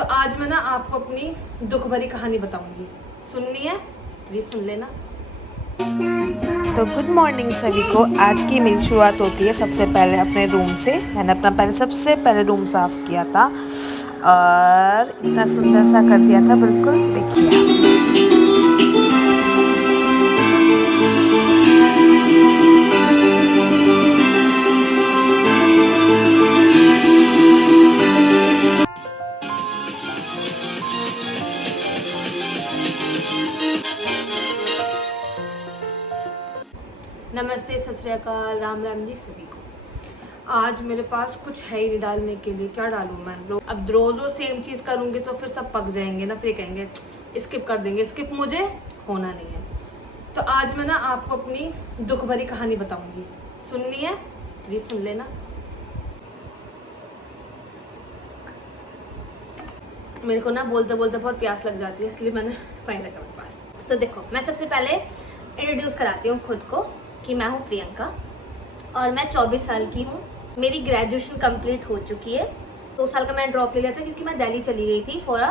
तो आज मैं ना आपको अपनी दुख भरी कहानी बताऊंगी। सुननी है? प्लीज सुन लेना। तो गुड मॉर्निंग सभी को। आज की मेरी शुरुआत होती है सबसे पहले अपने रूम से। मैंने अपना सबसे पहले रूम साफ़ किया था और इतना सुंदर सा कर दिया था, बिल्कुल देखिए। नमस्ते, सत श्री अकाल, राम राम जी सभी को। आज मेरे पास कुछ है ही नहीं डालने के लिए। क्या डालूं मैं? अब रोज सेम चीज करूंगी तो फिर सब पक जाएंगे ना, फिर कहेंगे स्किप कर देंगे। स्किप मुझे होना नहीं है। तो आज मैं ना आपको अपनी दुख भरी कहानी बताऊंगी। सुननी है? प्लीज सुन लेना। मेरे को ना बोलते बोलते बहुत प्यास लग जाती है, इसलिए मैंने पानी रखा मेरे पास। तो देखो, मैं सबसे पहले इंट्रोड्यूस कराती हूँ खुद को कि मैं हूँ प्रियंका और मैं 24 साल की हूँ। मेरी ग्रेजुएशन कंप्लीट हो चुकी है। 2 साल का मैंने ड्रॉप ले लिया था क्योंकि मैं दिल्ली चली गई थी फॉर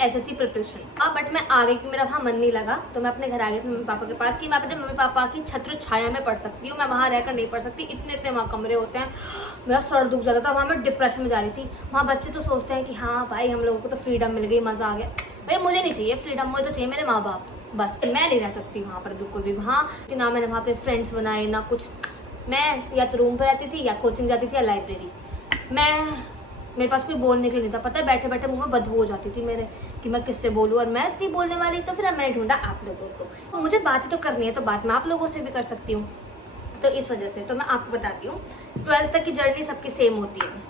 SSC प्रिपरेशन। बट मैं आ गई कि मेरा वहाँ मन नहीं लगा, तो मैं अपने घर आ गई थी मम्मी पापा के पास कि मैं अपने मम्मी पापा की छत्र छाया में पढ़ सकती हूँ। मैं वहाँ रहकर नहीं पढ़ सकती, इतने वहाँ कमरे होते हैं। मेरा सर दुख जाता था, वहाँ मैं डिप्रेशन में जा रही थी। वहाँ बच्चे तो सोचते हैं कि हाँ भाई, हम लोगों को तो फ्रीडम मिल गई, मज़ा आ गया। भाई मुझे नहीं चाहिए फ्रीडम, मुझे तो चाहिए मेरे माँ बाप। बस मैं नहीं रह सकती वहाँ पर बिल्कुल भी। वहाँ ना मैंने वहाँ पे फ्रेंड्स बनाए ना कुछ। मैं या तो रूम पर रहती थी या कोचिंग जाती थी या लाइब्रेरी। मेरे पास कोई बोलने के लिए नहीं था। पता है, बैठे बैठे मुंह में बदबू हो जाती थी मेरे कि मैं किससे बोलूँ, और मैं इतनी बोलने वाली। तो फिर मैंने ढूंढा आप लोगों को। तो मुझे बात तो करनी है, तो बात मैं आप लोगों से भी कर सकती हूँ। तो इस वजह से तो मैं आपको बताती हूँ, 12th तक की जर्नी सबकी सेम होती है।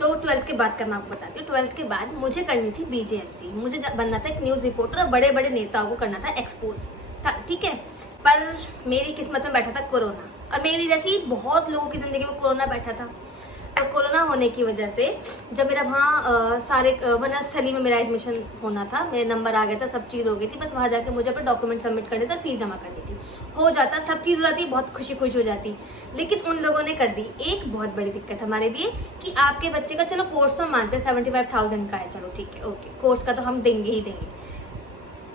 तो 12th के बाद का मैं आपको बताती हूँ। 12th के बाद मुझे करनी थी BJMC। मुझे बनना था एक न्यूज़ रिपोर्टर और बड़े बड़े नेताओं को करना था एक्सपोज, ठीक है। पर मेरी किस्मत में बैठा था कोरोना, और मेरी जैसी बहुत लोगों की ज़िंदगी में कोरोना बैठा था। तो कोरोना होने की वजह से जब मेरा वहाँ सारे वनस्थली में मेरा एडमिशन होना था, मेरे नंबर आ गया था, सब चीज़ हो गई थी। बस वहाँ जाके मुझे अपने डॉक्यूमेंट सबमिट करने था, फीस जमा करनी थी, हो जाता, सब चीज़ हो जाती, बहुत खुशी हो जाती। लेकिन उन लोगों ने कर दी एक बहुत बड़ी दिक्कत हमारे लिए कि आपके बच्चे का, चलो कोर्स तो हम मानते हैं 75,000 का है, चलो ठीक है, ओके, कोर्स का तो हम देंगे ही देंगे।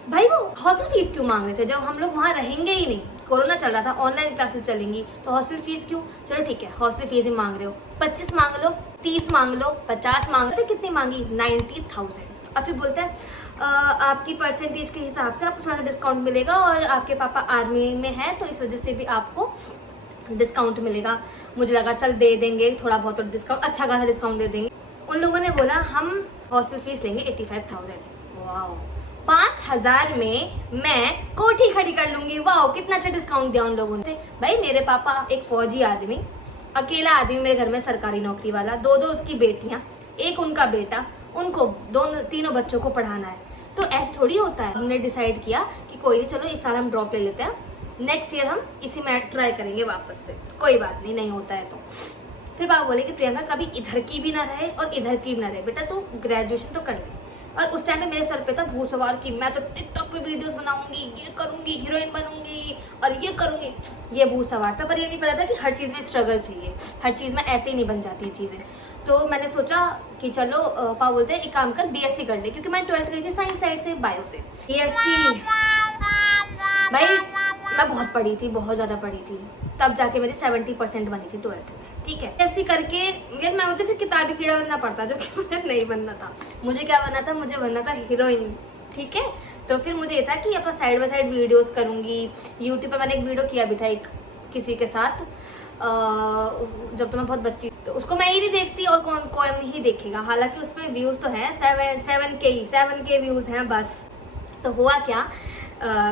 भाई वो हॉस्टल फीस क्यों मांग रहे थे जब हम लोग वहाँ रहेंगे ही नहीं? कोरोना चल रहा था, ऑनलाइन क्लासेस चलेंगी, तो हॉस्टल फीस क्यों? चलो ठीक है, हॉस्टल फीस भी मांग रहे हो, 25 मांग लो, 30 मांग लो, 50 मांग लो। कितनी मांगी? 90,000। और फिर बोलता है आपकी परसेंटेज के हिसाब से आपको थोड़ा सा डिस्काउंट मिलेगा, और आपके पापा आर्मी में है तो इस वजह से भी आपको डिस्काउंट मिलेगा। मुझे लगा चल दे देंगे थोड़ा बहुत डिस्काउंट, अच्छा खासा डिस्काउंट दे देंगे। उन लोगों ने बोला हम हॉस्टल फीस लेंगे 85,000। वाह, 5,000 में मैं कोठी खड़ी कर लूंगी। वाह, कितना अच्छा डिस्काउंट दिया उन लोगों ने। भाई मेरे पापा एक फौजी आदमी, अकेला आदमी मेरे घर में, सरकारी नौकरी वाला, 2 उसकी बेटियां, एक उनका बेटा, उनको तीनों बच्चों को पढ़ाना है। तो ऐसे थोड़ी होता है। हमने डिसाइड किया कि कोई नहीं, चलो इस साल हम ड्रॉप ले लेते हैं, नेक्स्ट ईयर हम इसी में ट्राई करेंगे वापस से, कोई बात नहीं होता है तो। फिर पापा बोले कि प्रियंका कभी इधर की भी ना रहे और इधर की भी ना रहे, बेटा तू ग्रेजुएशन तो कर ले। और उस टाइम पे मेरे सर पे था भूसवार कि मैं तो टिकटॉक पे वीडियोस बनाऊंगी, ये करूंगी, हीरोइन बनूंगी और ये करूंगी। ये भूसवार था, पर ये नहीं पता था कि हर चीज़ में स्ट्रगल चाहिए, हर चीज़ में ऐसे ही नहीं बन जाती चीज़ें। तो मैंने सोचा कि चलो पापा बोलते हैं एक काम कर, BSc कर ले, क्योंकि मैं 12th करी थी साइंस साइड से, बायो से। BSc भाई मैं बहुत पढ़ी थी, बहुत ज़्यादा पढ़ी थी, तब जाके मेरी 70% बनी थी 12th में, ठीक है। ऐसी करके यार मुझे फिर किताबी कीड़ा बनना पड़ता, जो कि मुझे नहीं बनना था। मुझे क्या बनना था? मुझे बनना था हीरोइन, ठीक है। तो फिर मुझे ये था कि अपना साइड बाय साइड वीडियोस करूँगी। यूट्यूब पे मैंने एक वीडियो किया भी था एक किसी के साथ, जब तो मैं बहुत बच्ची, तो उसको मैं ही नहीं देखती और कौन ही देखेगा। हालांकि उसमें व्यूज़ तो हैं 7K व्यूज़ हैं बस। तो हुआ क्या,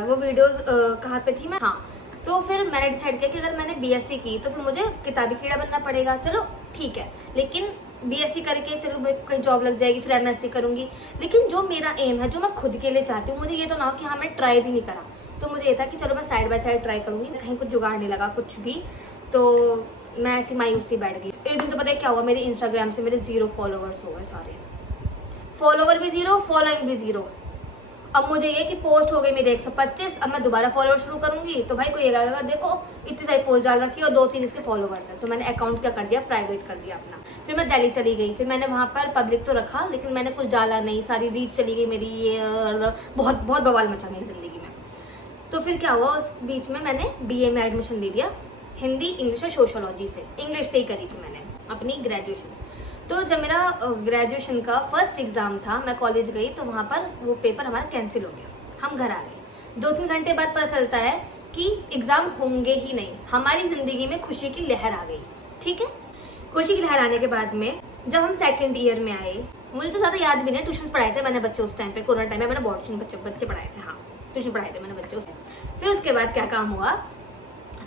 वो वीडियोस कहाँ पे थी मैं, हाँ। तो फिर मैंने डिसाइड किया कि अगर मैंने BSc की तो फिर मुझे किताबी कीड़ा बनना पड़ेगा। चलो ठीक है, लेकिन BSc करके चलो मैं कहीं जॉब लग जाएगी, फिर MSc करूँगी। लेकिन जो मेरा एम है, जो मैं खुद के लिए चाहती हूँ, मुझे ये तो ना हो कि हाँ मैंने ट्राई भी नहीं करा। तो मुझे ये था कि चलो मैं साइड बाय साइड ट्राई करूँगी। कहीं कुछ जुगाड़ नहीं लगा कुछ भी, तो मैं ऐसी मायूसी बैठ गई। एक दिन तो पता है क्या हुआ, मेरे इंस्टाग्राम से मेरे 0 फॉलोअर्स हो गए सारे, फॉलोवर भी 0, फॉलोइंग भी 0। अब मुझे ये कि पोस्ट हो गई मेरी 125, अब मैं दोबारा फॉलोअर शुरू करूंगी तो भाई कोई लगेगा देखो इतनी सारी पोस्ट डाल रखी है और 2-3 इसके फॉलोवर्स हैं, तो मैंने अकाउंट क्या कर दिया, प्राइवेट कर दिया अपना। फिर मैं दिल्ली चली गई, फिर मैंने वहाँ पर पब्लिक तो रखा लेकिन मैंने कुछ डाला नहीं, सारी रीच चली गई मेरी, ये बहुत बहुत बवाल मचा मेरी ज़िंदगी में। तो फिर क्या हुआ, उस बीच में मैंने BA में एडमिशन ले लिया, हिंदी, इंग्लिश और सोशोलॉजी से। इंग्लिश से ही करी थी मैंने अपनी ग्रेजुएशन। तो जब मेरा ग्रेजुएशन का फर्स्ट एग्ज़ाम था, मैं कॉलेज गई तो वहाँ पर वो पेपर हमारा कैंसिल हो गया, हम घर आ गए। 2-3 घंटे बाद पता चलता है कि एग्ज़ाम होंगे ही नहीं। हमारी ज़िंदगी में खुशी की लहर आ गई, ठीक है। खुशी की लहर आने के बाद में जब हम सेकेंड ईयर में आए, मुझे तो ज़्यादा याद भी नहीं, ट्यूशन पढ़ाए थे मैंने बच्चे उस टाइम पे, कोरोना टाइम में मैंने बहुत ट्यूशन बच्चे पढ़ाए थे, हाँ ट्यूशन पढ़ाए थे मैंने बच्चे उस टाइम। फिर उसके बाद क्या काम हुआ,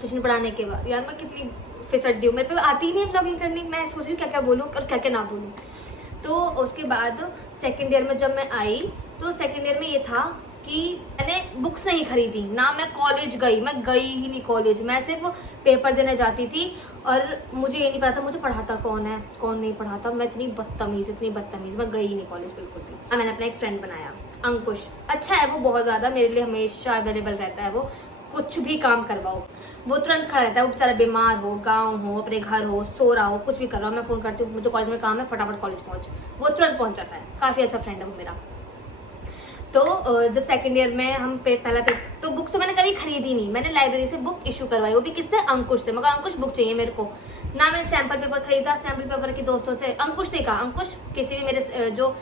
ट्यूशन पढ़ाने के बाद यार मैं कितनी फिसड्डी हूँ, मेरे पे आती ही नहीं व्लॉगिंग करनी, मैं सोच रही हूँ क्या क्या बोलूँ और क्या क्या ना बोलूँ। तो उसके बाद सेकेंड ईयर में जब मैं आई तो सेकेंड ईयर में ये था कि मैंने बुक्स नहीं खरीदी ना, मैं कॉलेज गई, मैं गई ही नहीं कॉलेज, मैं सिर्फ पेपर देने जाती थी और मुझे ये नहीं पता था मुझे पढ़ाता कौन है कौन नहीं पढ़ाता। मैं इतनी बदतमीज़, मैं गई ही नहीं कॉलेज बिल्कुल भी। मैंने अपना एक फ्रेंड बनाया अंकुश, अच्छा है वो बहुत ज़्यादा, मेरे लिए हमेशा अवेलेबल रहता है, वो कुछ भी काम करवाओ वो तुरंत खड़ा रहता है। वो बेचारा बीमार हो, गाँव हो, अपने घर हो, सो रहा हो, कुछ भी कर रहा हो, मैं फ़ोन करती हूँ मुझे कॉलेज में काम है, फटाफट कॉलेज पहुँच, वो तुरंत पहुँच जाता है। काफ़ी अच्छा फ्रेंड है वो मेरा। तो जब सेकंड ईयर में हम पहला तो बुक्स तो मैंने कभी खरीदी नहीं, मैंने लाइब्रेरी से बुक इशू करवाई, वो भी किससे, अंकुश से। मगर अंकुश बुक चाहिए मेरे को ना, मैंने सैम्पल पेपर खरीदा, सैम्पल पेपर की दोस्तों से, अंकुश से कहा अंकुश किसी भी मेरे जो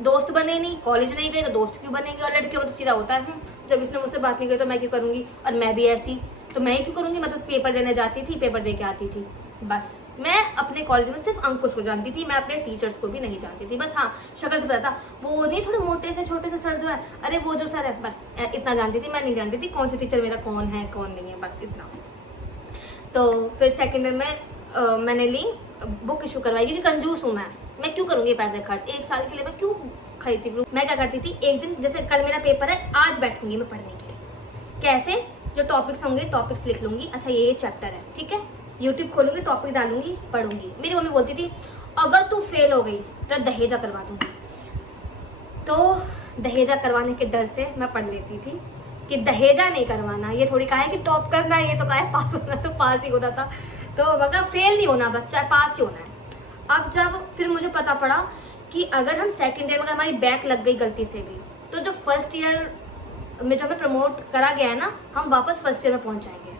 दोस्त बने नहीं, कॉलेज नहीं गए तो दोस्त क्यों बनेंगे, और लड़कियों में तो सीधा होता है जब इसने मुझसे बात नहीं की तो मैं क्यों करूँगी, और मैं भी ऐसी तो मैं ही क्यों करूँगी। मैं तो पेपर देने जाती थी, पेपर दे के आती थी, बस मैं अपने कॉलेज में सिर्फ अंकुश को जानती थी, मैं अपने टीचर्स को भी नहीं जानती थी। बस हाँ शक्ल से पता था, वो नहीं थोड़े मोटे से छोटे से सर जो है, अरे वो जो सर है, बस इतना जानती थी। मैं नहीं जानती थी कौन सा टीचर मेरा कौन है कौन नहीं है, बस इतना। तो फिर सेकेंड ईयर में मैंने ली बुक इशू करवाई, क्योंकि कंजूस हूँ मैं क्यों करूँगी पैसे खर्च, एक साल के लिए मैं क्यों खरीदती हूँ। मैं क्या करती थी, एक दिन जैसे कल मेरा पेपर है, आज बैठूंगी मैं पढ़ने के लिए, कैसे, जो टॉपिक्स होंगे टॉपिक्स लिख लूंगी, अच्छा ये चैप्टर है ठीक है, यूट्यूब खोलूंगी, टॉपिक डालूंगी, पढ़ूंगी। मेरी मम्मी बोलती थी अगर तू फेल हो गई तो दहेजा करवा दूंगी, तो दहेजा करवाने के डर से मैं पढ़ लेती थी कि दहेजा नहीं करवाना, ये थोड़ी कहा है कि टॉप करना, ये तो कहा है पास होना, तो पास ही होता था। तो मगर फेल नहीं होना, बस चाहे पास ही होना है। अब जब फिर मुझे पता पड़ा कि अगर हम सेकेंड ईयर में अगर हमारी बैक लग गई गलती से भी, तो जो फर्स्ट ईयर में जो हमें प्रमोट करा गया है ना, हम वापस फर्स्ट ईयर में पहुंच जाएंगे।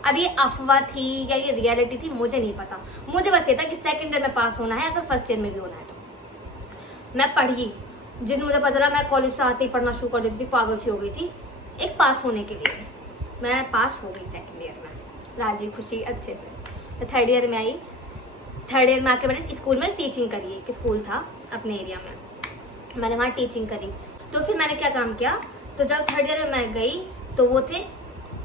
अब ये अफवाह थी या ये रियलिटी थी मुझे नहीं पता, मुझे बस ये था कि सेकेंड ईयर में पास होना है, अगर फर्स्ट ईयर में भी होना है। तो मैं पढ़ी, जिस मुझे पता चला मैं कॉलेज से आते ही पढ़ना शुरू कर देती थी, पागल सी हो गई थी एक पास होने के लिए। मैं पास हो गई सेकेंड ईयर में, राजी खुशी अच्छे से। तो थर्ड ईयर में आई, थर्ड ईयर में आके मैंने स्कूल में टीचिंग करी, एक स्कूल था अपने एरिया में, मैंने वहाँ टीचिंग करी। तो फिर मैंने क्या काम किया, तो जब थर्ड ईयर में मैं गई तो वो थे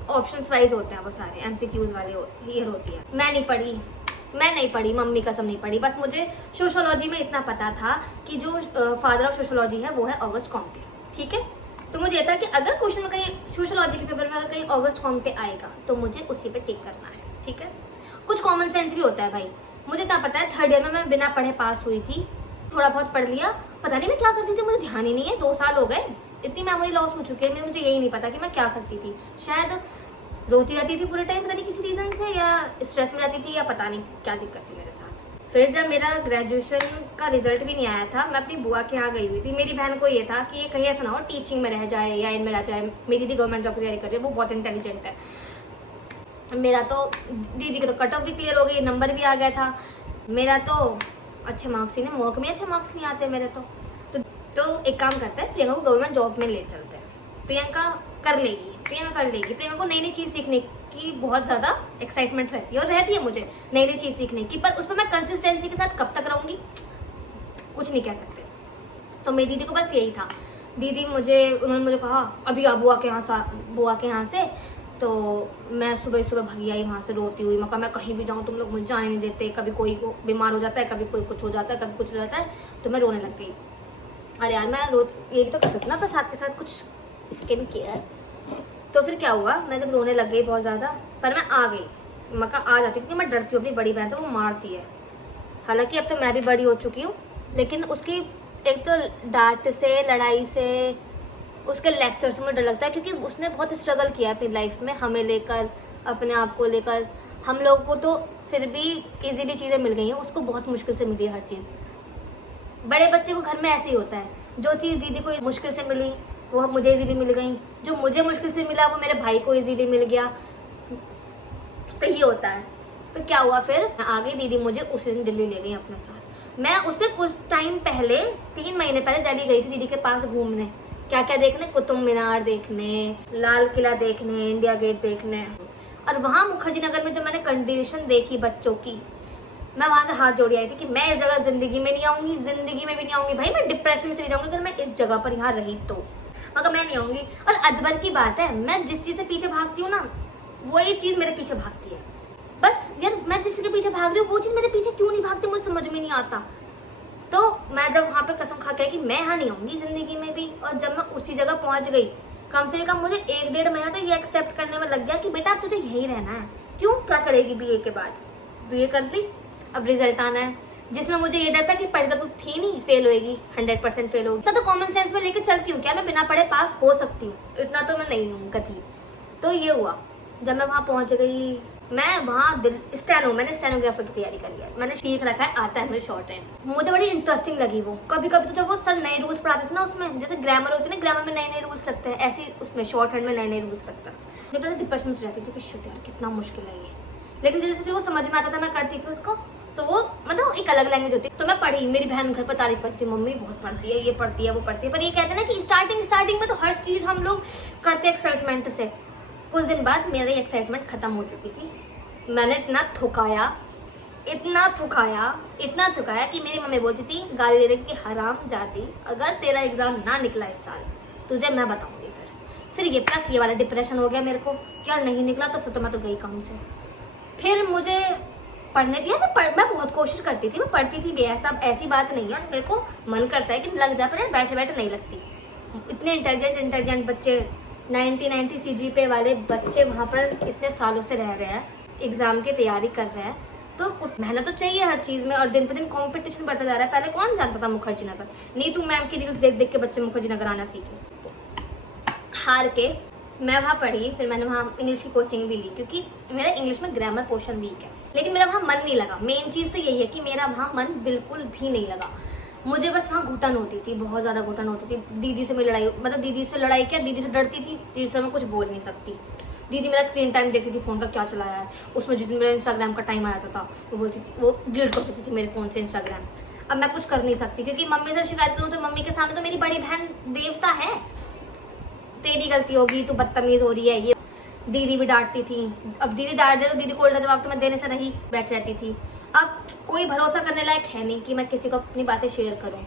ऑप्शंस वाइज होते हैं, वो सारे MCQs वाले ईयर होती है। मैं नहीं पढ़ी, मम्मी कसम नहीं पढ़ी। बस मुझे सोशोलॉजी में इतना पता था कि जो फादर ऑफ सोशोलॉजी है वो है ऑगस्ट कॉम्टे, ठीक है। तो मुझे ये था कि अगर क्वेश्चन में कहीं सोशोलॉजी के पेपर में अगर कहीं ऑगस्ट कॉम्टे आएगा तो मुझे उसी पे टिक करना है, ठीक है। कुछ कॉमन सेंस भी होता है भाई, मुझे इतना पता है। थर्ड ईयर में मैं बिना पढ़े पास हुई थी, थोड़ा बहुत पढ़ लिया, पता नहीं मैं क्या करती थी, मुझे ध्यान ही नहीं है, 2 साल हो गए, इतनी मेमोरी लॉस हो चुकी है, मुझे यही नहीं पता कि मैं क्या करती थी। शायद रोती रहती थी पूरे टाइम, पता नहीं किसी रीज़न से, या स्ट्रेस में रहती थी, या पता नहीं क्या दिक्कत थी मेरे साथ। फिर जब मेरा ग्रेजुएशन का रिजल्ट भी नहीं आया था, मैं अपनी बुआ के यहाँ गई हुई थी। मेरी बहन को ये था कि ये कहीं ऐसा ना हो टीचिंग में रह जाए या इनमें रह जाए। मेरी दीदी गवर्नमेंट जॉब की तैयारी कर रही है, वो बहुत इंटेलिजेंट है। मेरा तो दीदी का तो कट ऑफ भी क्लियर हो गई, नंबर भी आ गया था मेरा, तो अच्छे मार्क्स ही नहीं, मॉक में अच्छे मार्क्स नहीं आते मेरे। तो एक काम करते हैं, प्रियंका को गवर्नमेंट जॉब में ले चलते हैं। प्रियंका कर लेगी, प्रियंका को नई नई चीज़ सीखने की बहुत ज़्यादा एक्साइटमेंट रहती है, और रहती है मुझे नई नई चीज़ सीखने की, पर उस पर मैं कंसिस्टेंसी के साथ कब तक रहूँगी कुछ नहीं कह सकते। तो मेरी दीदी को बस यही था, उन्होंने मुझे कहा अभी आ बुआ के यहाँ से, तो मैं सुबह सुबह भगी आई वहाँ से रोती हुई। मैं कहीं भी जाऊँ तुम लोग मुझे जाने नहीं देते, कभी कोई बीमार हो जाता है, कभी कोई कुछ हो जाता है, कभी कुछ हो जाता है, तो मैं रोने लग गई। अरे यार मैं ये तो कर सकती ना, पर साथ के साथ कुछ स्किन केयर। तो फिर क्या हुआ, मैं जब रोने लग गई बहुत ज़्यादा, पर मैं आ गई, मैं आ जाती हूँ क्योंकि मैं डरती हूँ अपनी बड़ी बहन से, वो मारती है। हालांकि अब तो मैं भी बड़ी हो चुकी हूँ, लेकिन उसकी एक तो डांट से, लड़ाई से उसके लेक्चर से मुझे डर लगता है, क्योंकि उसने बहुत स्ट्रगल किया है अपनी लाइफ में, हमें लेकर, अपने आप को लेकर। हम लोग को तो फिर भी इजीली चीज़ें मिल गई हैं, उसको बहुत मुश्किल से मिली है हर चीज़। बड़े बच्चे को घर में ऐसे ही होता है, जो चीज़ दीदी को मुश्किल से मिली वो मुझे इजीली मिल गई, जो मुझे मुश्किल से मिला वो मेरे भाई को इजीली मिल गया। तो ये होता है। तो क्या हुआ फिर, आ गई दीदी, मुझे उस दिन दिल्ली ले गई अपने साथ। मैं उससे कुछ टाइम पहले 3 महीने पहले दिल्ली गई थी दीदी के पास घूमने। क्या क्या देखने, कुतुब मीनार देखने, लाल किला देखने, इंडिया गेट देखने। और वहाँ मुखर्जी नगर में जब मैंने कंडीशन देखी बच्चों की, मैं वहाँ से हाथ जोड़ी आई थी कि मैं इस जगह जिंदगी में नहीं आऊंगी, जिंदगी में भी नहीं आऊंगी। भाई मैं डिप्रेशन में चली जाऊंगी अगर मैं इस जगह पर यहाँ रही तो, मगर मैं नहीं आऊंगी। और अदबर की बात है, मैं जिस चीज़ से पीछे भागती हूँ ना, वही चीज़ मेरे पीछे भागती है। बस यार, मैं जिस के पीछे भाग रही हूँ वो चीज़ मेरे पीछे क्यों नहीं भागती, मुझे समझ में नहीं आता। तो मैं जब वहाँ पे कसम खा के कि मैं यहाँ नहीं आऊंगी जिंदगी में भी, और जब मैं उसी जगह पहुँच गई, कम से कम मुझे 1-1.5 महीना तो ये एक्सेप्ट करने में लग गया कि बेटा अब तुझे यहीं रहना है। क्यों, क्या करेगी बीए के बाद, बीए कर ली, अब रिजल्ट आना है, जिसमें मुझे ये डर था कि पढ़कर तो थी नहीं, फेल होएगी, 100% फेल होगी। तो कॉमन सेंस में लेके चलती हूँ, क्या मैं बिना पढ़े पास हो सकती हूँ, इतना तो मैं नहीं हूँ कभी। तो ये हुआ, जब मैं वहाँ पहुँच गई, मैं वहाँ मैंने स्टेनोग्राफर की तैयारी करी है, मैंने सीख रखा है, आता है मुझे शॉर्ट हैंड। मुझे बड़ी इंटरेस्टिंग लगी वो। कभी कभी तो जब वो सर नए रूल्स पढ़ाते थे ना, उसमें जैसे ग्रामर होती है ना, ग्रामर में नए नए रूल्स लगते हैं, ऐसे उसमें शॉर्ट हैंड में नए नए रूल्स लगता है। मैं तो डिप्रेशन से रहती थी कि शिट यार कितना मुश्किल है ये, लेकिन जैसे फिर वो समझ में आता था, मैं करती थी उसको, तो वो मतलब एक अलग लैंग्वेज होती है। तो मैं पढ़ी, मेरी बहन घर पर तारीफ करती थी, मम्मी बहुत पढ़ती है, ये पढ़ती है, वो पढ़ती है। पर ये कहते हैं ना कि स्टार्टिंग में तो हर चीज़ हम लोग करते एक्साइटमेंट से। कुछ दिन बाद मेरी एक्साइटमेंट खत्म हो चुकी थी। मैंने इतना थुकाया कि मेरी मम्मी बोलती थी, गाली दे रही कि हराम जाती, अगर तेरा एग्जाम ना निकला इस साल तुझे मैं बताऊंगी। फिर ये प्लस ये वाला डिप्रेशन हो गया मेरे को, क्या नहीं निकला तो मैं तो गई काम से। फिर मुझे पढ़ने दिया, मैं बहुत कोशिश करती थी, मैं पढ़ती थी भी, ऐसी बात नहीं है। मेरे को मन करता है कि लग जा, पर बैठे बैठे नहीं लगती। इतने इंटेलिजेंट बच्चे, 90 CGPA वाले बच्चे वहाँ पर इतने सालों से रह रहे हैं, एग्ज़ाम की तैयारी कर रहे हैं, तो मेहनत तो चाहिए हर चीज़ में। और दिन पर दिन कंपटीशन बढ़ता जा रहा है। पहले कौन जानता था मुखर्जी नगर, नीतू मैम की रील्स देख देख के बच्चे मुखर्जी नगर आना सीखे। हार के मैं वहाँ पढ़ी, फिर मैंने वहाँ इंग्लिश की कोचिंग भी ली, क्योंकि मेरा इंग्लिश में ग्रामर पोर्शन वीक है। लेकिन मेरा वहाँ मन नहीं लगा। मेन चीज़ तो यही है कि मेरा वहाँ मन बिल्कुल भी नहीं लगा। मुझे बस वहाँ घुटन होती थी, बहुत ज़्यादा घुटन होती थी। दीदी से मेरी लड़ाई, मतलब दीदी से लड़ाई क्या, दीदी से डरती थी, दीदी से मैं कुछ बोल नहीं सकती। दीदी मेरा स्क्रीन टाइम देखती थी, फ़ोन का क्या चलाया है, उसमें जिस दिन मेरा इंस्टाग्राम का टाइम आ जाता था वो बोलती थी, वो डिलीट कर देती थी मेरे फ़ोन से इंस्टाग्राम। अब मैं कुछ कर नहीं सकती, क्योंकि मम्मी से शिकायत करूँ तो मम्मी के सामने तो मेरी बड़ी बहन देवता है, तेरी गलती होगी, तू बदतमीज़ हो रही है, ये दीदी भी डांटती थी। अब दीदी डांट दे तो दीदी को उल्टा जवाब तो मैं देने से रही बैठ रहती थी। अब कोई भरोसा करने लायक है नहीं कि मैं किसी को अपनी बातें शेयर करूं।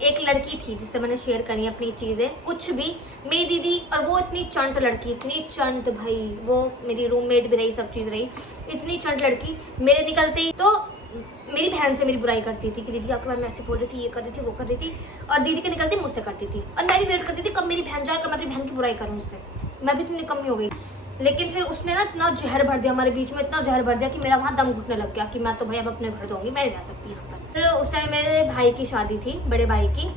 एक लड़की थी जिससे मैंने शेयर करी अपनी चीज़ें, कुछ भी, मेरी दीदी, और वो इतनी चंट लड़की, इतनी चंट भाई, वो मेरी रूममेट भी रही, सब चीज़ रही, इतनी चंट लड़की। मेरे निकलते ही तो मेरी बहन से मेरी बुराई करती थी कि दीदी आपके बारे में ऐसे बोल रही थी, ये कर रही थी, वो कर रही थी, और दीदी के निकलते मुझसे करती थी। और मैं भी वेट करती थी कब मेरी बहन जाए, कब मैं अपनी बहन की बुराई करूँ उससे, मैं भी इतनी कमी हो गई। लेकिन फिर उसने ना इतना जहर भर दिया हमारे बीच में, इतना जहर भर दिया कि मेरा वहाँ दम घुटने लग गया कि मैं तो भाई अब अपने घर जाऊँगी, मैं नहीं रह सकती यहाँ पर। फिर उस टाइम मेरे भाई की शादी थी, बड़े भाई की,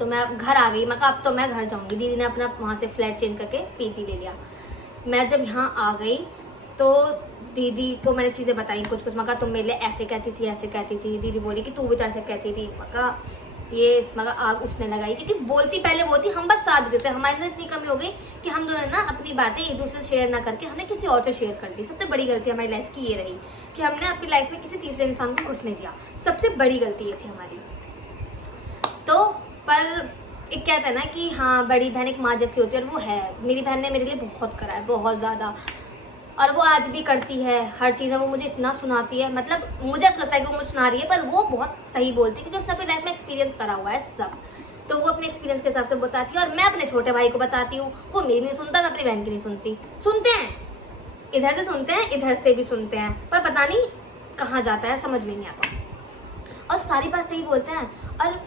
तो मैं घर आ गई। मैं कहा अब तो मैं घर जाऊँगी। दीदी ने अपना वहाँ से फ्लैट चेंज करके पीजी ले लिया। मैं जब यहाँ आ गई तो दीदी को मैंने चीज़ें बताई कुछ। मैं कहा तुम मेरे लिए ऐसे कहती थी, ऐसे कहती थी। दीदी बोली कि तू भी तो ऐसे कहती थी। मैं आग उसने लगाई, क्योंकि बोलती पहले वो थी, हम बस साथ देते। हमारे अंदर इतनी कमी हो गई कि हम दोनों ना अपनी बातें एक दूसरे से शेयर ना करके हमने किसी और से शेयर कर दी। सबसे बड़ी गलती हमारी लाइफ की ये रही कि हमने अपनी लाइफ में किसी तीसरे इंसान को घुसने दिया। सबसे बड़ी गलती ये थी हमारी। तो पर एक कहता है ना कि हाँ बड़ी बहन एक माँ जैसी होती है, और वो है। मेरी बहन ने मेरे लिए बहुत करा है, बहुत ज़्यादा, और वो आज भी करती है। हर चीज़ वो मुझे इतना सुनाती है, मतलब मुझे ऐसा लगता है कि वो मुझे सुना रही है, पर वो बहुत सही बोलती है, क्योंकि उसने अपनी लाइफ में एक्सपीरियंस करा हुआ है सब। तो वो अपने एक्सपीरियंस के हिसाब से बताती है, और मैं अपने छोटे भाई को बताती हूँ। वो मेरी नहीं सुनता, मैं अपनी बहन की नहीं सुनती। सुनते हैं, इधर से सुनते हैं, इधर से भी सुनते हैं, पर पता नहीं कहाँ जाता है, समझ में नहीं आता। और सारी बात सही बोलते हैं, और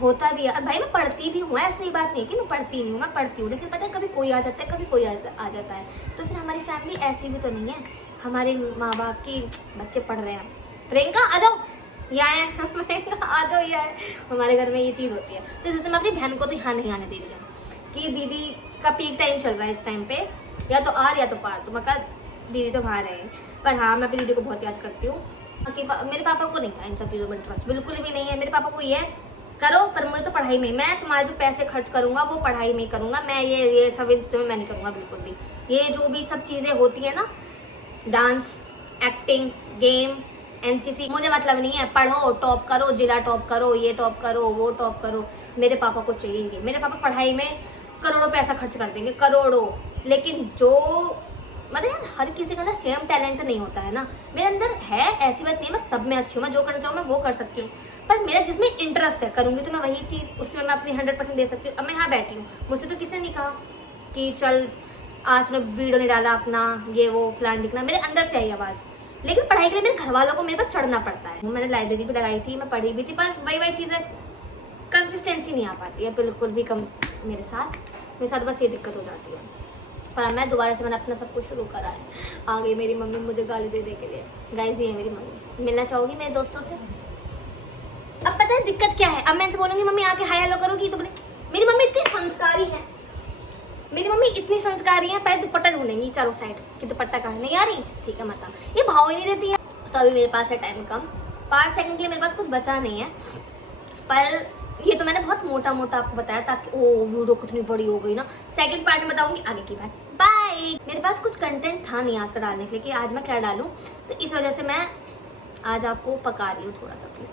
होता भी है। और भाई मैं पढ़ती भी हूँ, ऐसी बात नहीं है कि मैं पढ़ती नहीं हूँ, मैं पढ़ती हूँ। लेकिन पता है कभी कोई आ जाता है, कभी कोई आ जाता है। तो फिर हमारी फैमिली ऐसी भी तो नहीं है। हमारे माँ बाप की बच्चे पढ़ रहे हैं, प्रियंका आ जाओ यहाँ है, प्रियंका आ जाओ यहाँ है। हमारे घर में ये चीज़ होती है। तो जैसे मैं अपनी बहन को तो यहाँ नहीं आने दे रही हूँ कि दीदी का पीक टाइम चल रहा है इस टाइम पे, या तो आर या तो पार। तो मैं कहा दीदी तो बाहर है, पर हाँ मैं अपनी दीदी को बहुत याद करती हूँ। मेरे पापा को नहीं था इन सब चीज़ों में इंटरेस्ट, बिल्कुल भी नहीं है। मेरे पापा को ये करो पर मुझे तो पढ़ाई में, मैं तुम्हारे जो पैसे खर्च करूंगा वो पढ़ाई में करूंगा, मैं ये सब इंस्टे में मैं नहीं करूंगा बिल्कुल भी। ये जो भी सब चीज़ें होती है ना, डांस, एक्टिंग, गेम, एनसीसी, मुझे मतलब नहीं है। पढ़ो, टॉप करो, जिला टॉप करो, ये टॉप करो, वो टॉप करो, मेरे पापा को चाहिए। मेरे पापा पढ़ाई में करोड़ों पैसा खर्च कर देंगे, करोड़ों। लेकिन जो मतलब यार हर किसी के अंदर सेम टैलेंट नहीं होता है ना। मेरे अंदर है, ऐसी बात नहीं है, मैं सब में अच्छी हूँ, मैं जो करना चाहूँ मैं वो कर सकती हूँ। पर मेरा जिसमें इंटरेस्ट है करूँगी तो मैं वही चीज़ उसमें मैं अपनी 100% दे सकती हूँ। अब मैं यहाँ बैठी हूँ, मुझसे तो किसी ने नहीं कहा कि चल आज तूने वीडियो नहीं डाला अपना, ये वो फलान दिखना। मेरे अंदर से आई आवाज़। लेकिन पढ़ाई के लिए मेरे घर वालों को मेरे पर चढ़ना पड़ता है। मैंने लाइब्रेरी भी लगाई थी, मैं पढ़ी भी थी, पर वही चीज़ है, कंसिस्टेंसी नहीं आ पाती है बिल्कुल भी कम मेरे साथ बस ये दिक्कत हो जाती है। पर मैं दोबारा से मैंने अपना सब कुछ शुरू करा है। आ गई मेरी मम्मी मुझे गाली दे के लिए। गाइस ये है मेरी मम्मी। मिलना चाहोगी मेरे दोस्तों से? अब पता है दिक्कत क्या है, अब मैं इनसे बोलूँगी मम्मी आके हाय हेलो करोगी, तो बोले मेरी मम्मी इतनी संस्कारी है, मेरी मम्मी इतनी संस्कारी है, पहले दुपट्टा ढूंढेंगी चारों साइड कि दुपट्टा कहाँ नहीं आ रही, ठीक है मत, ये भाव ही नहीं देती है। तो अभी मेरे पास है टाइम कम, 5 सेकंड के लिए मेरे पास कुछ बचा नहीं है। पर ये तो मैंने बहुत मोटा आपको बताया ताकि ओ वीडियो कितनी बड़ी हो गई ना। सेकंड पार्ट में बताऊंगी आगे की बात। बाय। मेरे पास कुछ कंटेंट था नहीं आज का डालने के लिए कि आज मैं क्या डालूं, तो इस वजह से मैं आज आपको पका रही हूँ थोड़ा सा। प्लीज